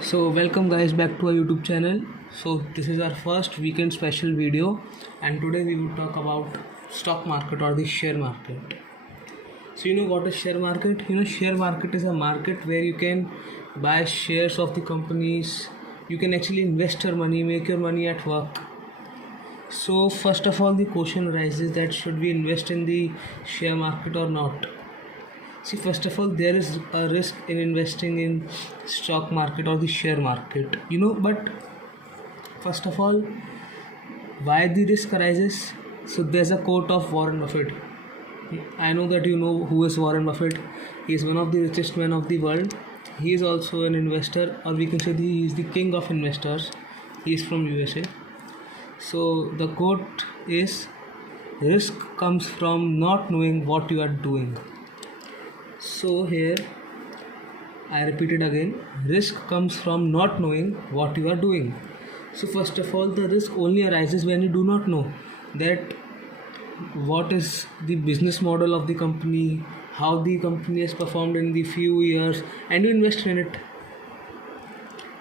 So welcome guys back to our YouTube channel. So this is our first weekend special video, and today we will talk about stock market or the share market. So you know what is share market? Share market is a market where you can buy shares of the companies. You can actually invest your money, make your money at work. So first of all, the question arises that should we invest in the share market or not? See, first of all, there is a risk in investing in stock market or the share market. But first of all, why the risk arises? So there's a quote of Warren Buffett. I know that you know who is Warren Buffett. He is one of the richest men of the world. He is also an investor, or we can say he is the king of investors. He is from USA. So the quote is, risk comes from not knowing what you are doing. So here I repeat it again, risk comes from not knowing what you are doing. So first of all, the risk only arises when you do not know that what is the business model of the company, how the company has performed in the few years, and you invest in it.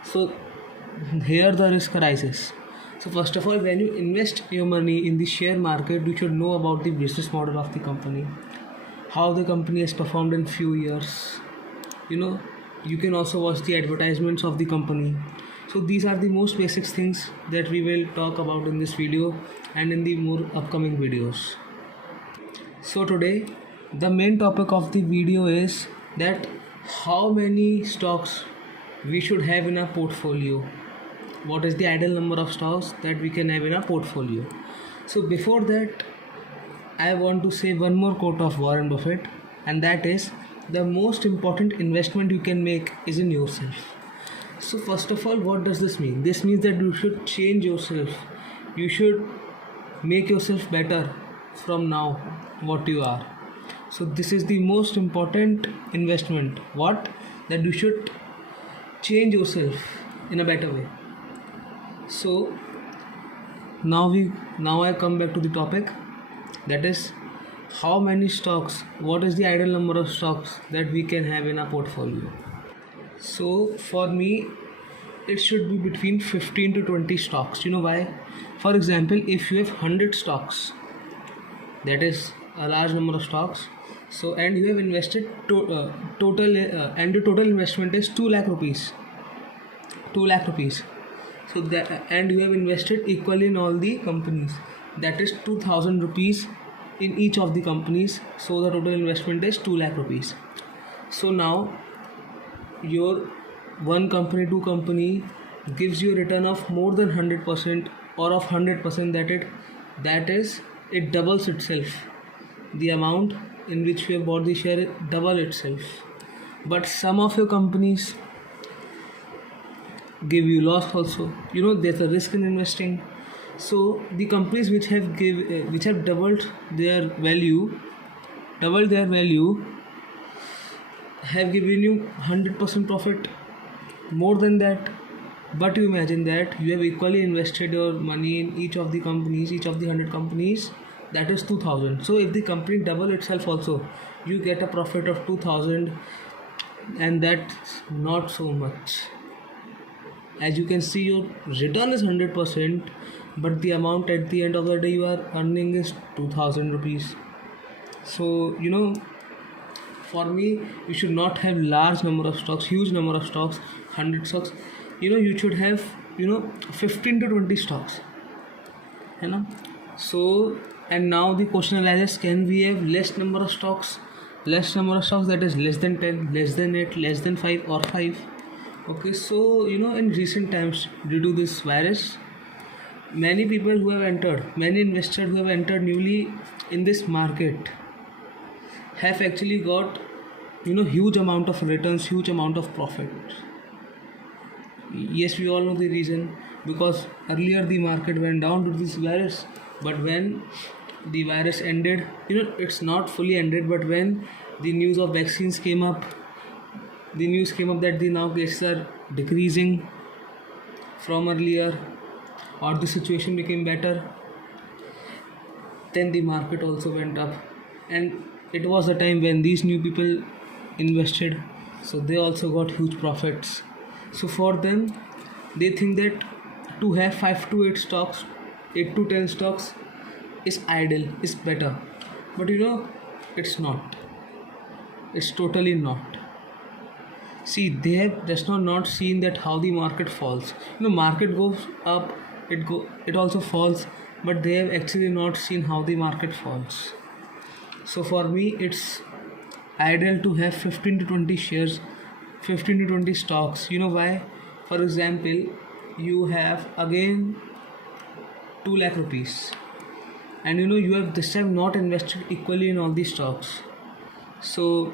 So here the risk arises. So first of all, when you invest your money in the share market, you should know about the business model of the company, how the company has performed in few years. You can also watch the advertisements of the company. So these are the most basic things that we will talk about in this video and in the more upcoming videos. So today the main topic of the video is that how many stocks we should have in our portfolio. What is the ideal number of stocks that we can have in our portfolio? So before that, I want to say one more quote of Warren Buffett, and that is, the most important investment you can make is in yourself. So first of all, what does this mean? This means that you should change yourself. You should make yourself better from now what you are. So this is the most important investment. What? That you should change yourself in a better way. So now I come back to the topic, that is, how many stocks, what is the ideal number of stocks that we can have in our portfolio. So for me, it should be between 15 to 20 stocks. You know why? For example, if you have 100 stocks, that is a large number of stocks, so and you have invested total and the total investment is 2 lakh rupees. So that, and you have invested equally in all the companies, that is 2000 rupees in each of the companies. So the total investment is 2 lakh rupees. So now your one company, two company gives you a return of more than 100% or of 100%, that is it doubles itself. The amount in which you have bought the share double itself. But some of your companies give you loss also. There's a risk in investing. So the companies which have doubled their value have given you 100% profit, more than that. But you imagine that you have equally invested your money in each of the 100 companies, that is 2000. So if the company double itself also, you get a profit of 2000, and that's not so much. As you can see, your return is 100%, but the amount at the end of the day you are earning is 2000 rupees. So for me, you should not have large number of stocks, huge number of stocks, 100 stocks. You should have 15 to 20 stocks. So, and now the question arises, can we have less number of stocks, that is less than 10, less than 8, less than 5, or 5? Okay, so in recent times, due to this virus, many investors who have entered newly in this market have actually got huge amount of returns, huge amount of profit. Yes, we all know the reason, because earlier the market went down due to this virus, but when the virus ended, it's not fully ended, but when the news of vaccines came up, that the now cases are decreasing from earlier, or the situation became better, then the market also went up. And it was the time when these new people invested, so they also got huge profits. So for them, they think that to have 5 to 8 stocks, 8 to 10 stocks is ideal, is better. But it's not. It's totally not. See, they have just not seen that how the market falls. Market goes up, it also falls, but they have actually not seen how the market falls. So for me, it's ideal to have 15 to 20 shares, 15 to 20 stocks. You know why? For example, you have again 2 lakh rupees, and you have this time not invested equally in all these stocks. So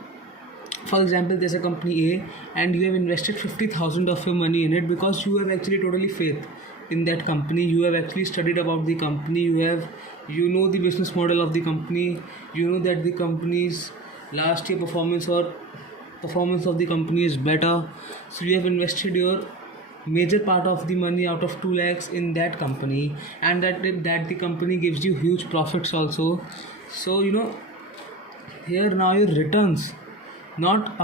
for example, there's a company A and you have invested 50,000 of your money in it because you have actually totally faith in that company. You have actually studied about the company, you know the business model of the company, you know that the company's last year performance or performance of the company is better. So you have invested your major part of the money out of 2 lakhs in that company, and that the company gives you huge profits also. So here now your returns, not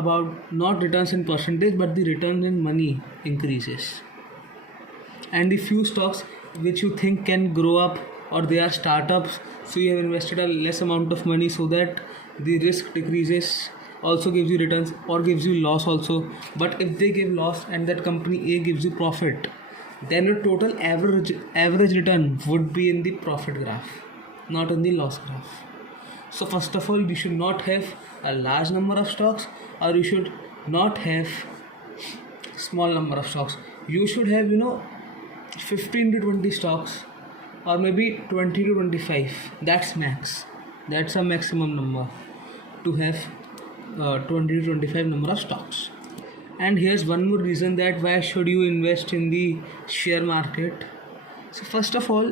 returns in percentage, but the return in money increases. And the few stocks which you think can grow up, or they are startups, so you have invested a less amount of money so that the risk decreases, also gives you returns or gives you loss also. But if they give loss and that company A gives you profit, then your total average return would be in the profit graph, not in the loss graph. So first of all, you should not have a large number of stocks, or you should not have small number of stocks. You should have 15 to 20 stocks, or maybe 20 to 25. That's max. That's a maximum number to have 20 to 25 number of stocks. And here's one more reason that why should you invest in the share market. So first of all,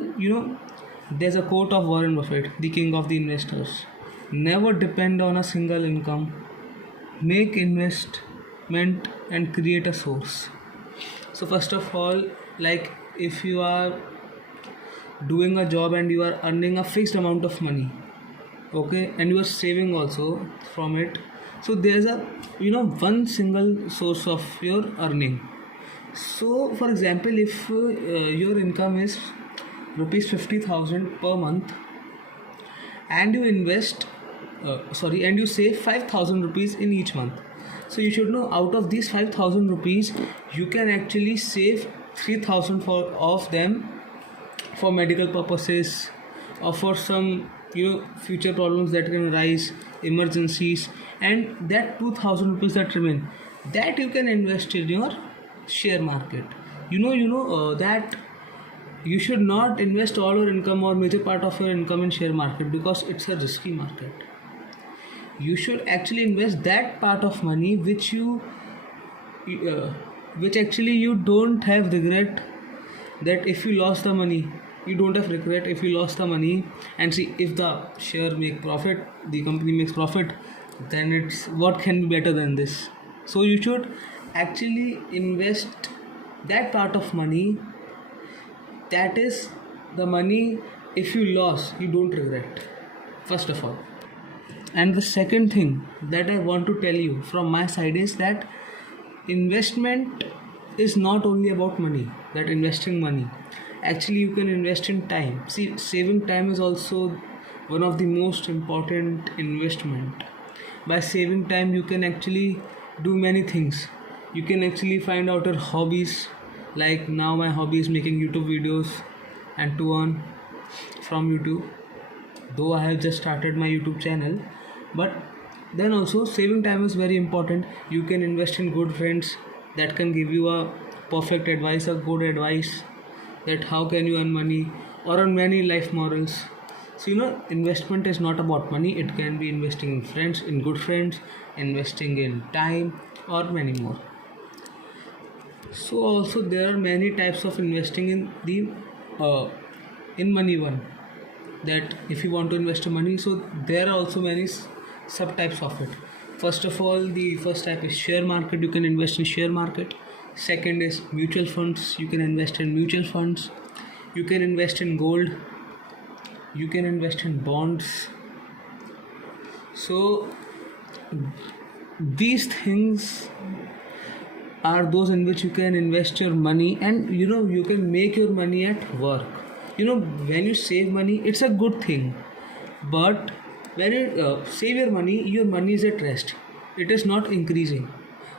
there's a quote of Warren Buffett, the king of the investors: never depend on a single income, make investment and create a source. So first of all, like if you are doing a job and you are earning a fixed amount of money, okay, and you are saving also from it, so there's a one single source of your earning. So for example, if your income is rupees 50,000 per month, and you invest and you save 5,000 rupees in each month, so you should know out of these 5,000 rupees you can actually save 3,000 of them for medical purposes, or for some future problems that can arise, emergencies. And that 2,000 rupees that remain, that you can invest in your share market. That you should not invest all your income or major part of your income in share market, because it's a risky market. You should actually invest that part of money which actually you don't have regret, that if you lost the money, you don't have regret if you lost the money. And see, if the share make profit, the company makes profit, then it's what can be better than this. So you should actually invest that part of money, that is the money if you lost you don't regret, first of all. And the second thing that I want to tell you from my side is that investment is not only about money, that investing money. Actually, you can invest in time. See, saving time is also one of the most important investment. By saving time, you can actually do many things. You can actually find out your hobbies. Like now my hobby is making YouTube videos and to earn from YouTube. Though I have just started my YouTube channel, but then also saving time is very important. You can invest in good friends that can give you a perfect advice, a good advice, that how can you earn money, or on many life morals. So investment is not about money. It can be investing in friends, in good friends, investing in time, or many more. So also there are many types of investing in the in money one, that if you want to invest money, so there are also many subtypes of it. First of all, the first type is share market. You can invest in share market. Second is mutual funds. You can invest in mutual funds. You can invest in gold. You can invest in bonds. So these things are those in which you can invest your money, and you can make your money at work. When you save money, it's a good thing, but when you save your money is at rest, it is not increasing.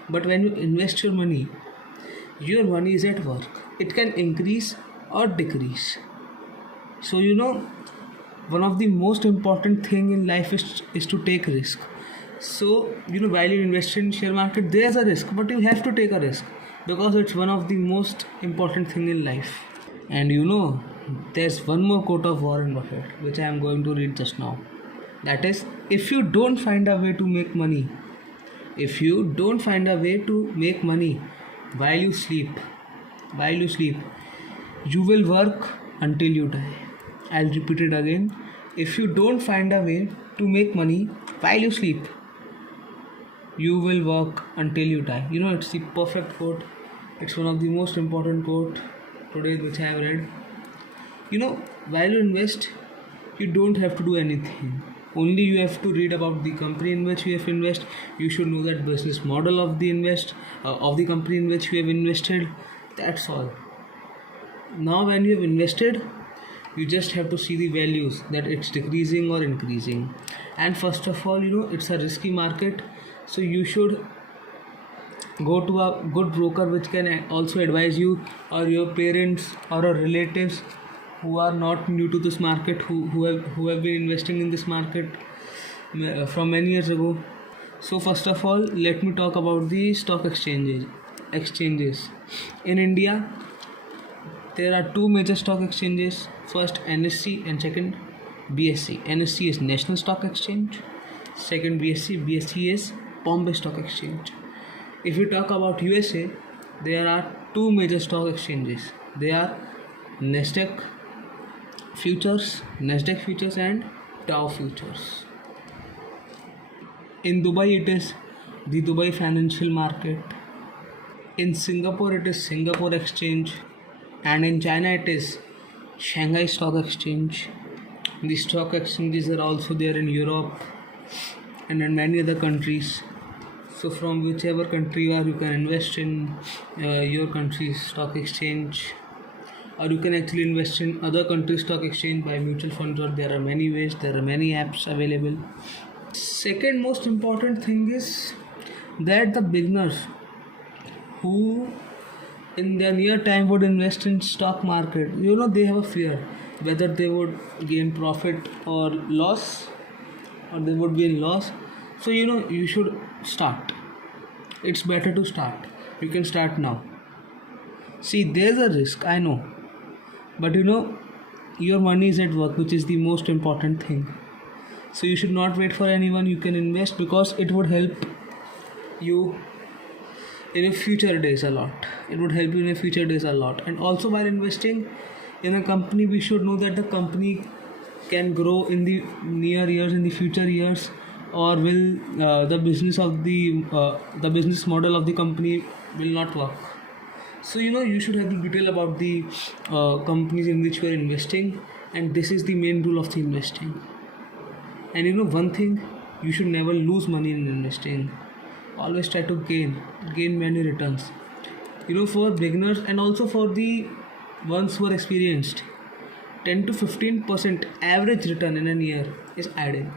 But when you invest your money is at work, it can increase or decrease. So one of the most important thing in life is to take risk. So while you invest in share market, there's a risk, but you have to take a risk because it's one of the most important thing in life. And there's one more quote of Warren Buffett which I am going to read just now. That is, if you don't find a way to make money while you sleep, you will work until you die. I'll repeat it again. If you don't find a way to make money while you sleep, you will work until you die. It's the perfect quote. It's one of the most important quote today which I have read. While you invest, you don't have to do anything. Only you have to read about the company in which you have invest. You should know that business model of the company in which you have invested. That's all. Now when you have invested, you just have to see the values, that it's decreasing or increasing. And first of all, it's a risky market, so you should go to a good broker which can also advise you, or your parents or your relatives who are not new to this market, who have been investing in this market from many years ago. So first of all, let me talk about the stock exchanges. In India, there are two major stock exchanges. First NSE and second BSE. NSE is National Stock Exchange. Second BSE. BSE is Bombay Stock Exchange. If we talk about USA, there are two major stock exchanges. They are Nasdaq Futures and Dow Futures. In Dubai, it is the Dubai Financial Market. In Singapore, it is Singapore Exchange. And in China, it is Shanghai Stock Exchange. The stock exchanges are also there in Europe and in many other countries. So from whichever country you are, you can invest in your country's stock exchange, or you can actually invest in other countries' stock exchange by mutual funds, or there are many ways, there are many apps available. Second most important thing is that the beginners who in their near time would invest in stock market, they have a fear whether they would gain profit or loss, or they would be in loss. So you should start. It's better to start. You can start now. See, there's a risk, I know, but your money is at work, which is the most important thing. So you should not wait for anyone. You can invest because it would help you in future days a lot. And also, while investing in a company, we should know that the company can grow in the near years, in the future years, or will the business model of the company will not work. So you should have the detail about the companies in which you are investing, and this is the main rule of the investing. And one thing, you should never lose money in investing. Always try to gain many returns. For beginners and also for the ones who are experienced, 10 to 15% average return in a year is ideal.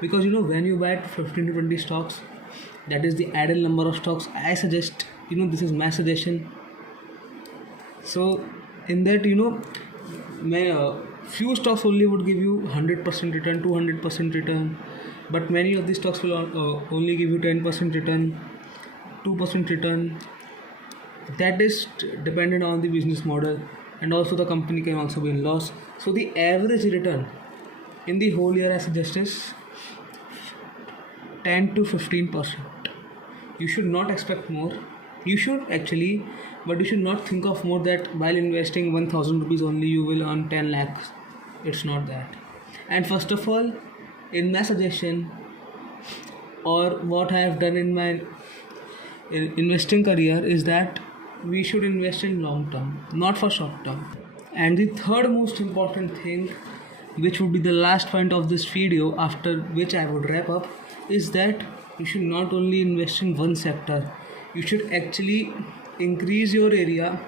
Because when you buy 15 to 20 stocks, that is the ideal number of stocks. I suggest, this is my suggestion. So in that, few stocks only would give you 100% return, 200% return, but many of these stocks will only give you 10% return, 2% return. That is dependent on the business model, and also the company can also be in loss. So the average return in the whole year I suggest is 10 to 15%. You should not expect more. You should actually, but you should not think of more, that while investing 1000 rupees only you will earn 10 lakhs. It's not that. And first of all, in my suggestion, or what I have done in my investing career, is that we should invest in long term, not for short term. And the third most important thing, which would be the last point of this video, after which I would wrap up, is that you should not only invest in one sector, you should actually increase your area.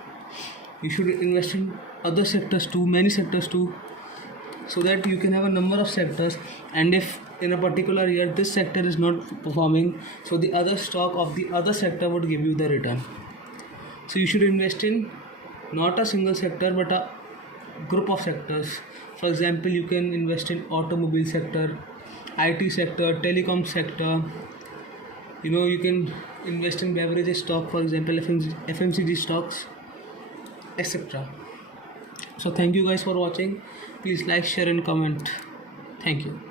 You should invest in other sectors too, many sectors too, so that you can have a number of sectors. And if in a particular year this sector is not performing, so the other stock of the other sector would give you the return. So you should invest in not a single sector but a group of sectors. For example, you can invest in automobile sector, IT sector, telecom sector. You can invest in beverages stock, for example FMCG stocks, etc. So thank you guys for watching. Please like, share and comment. Thank you.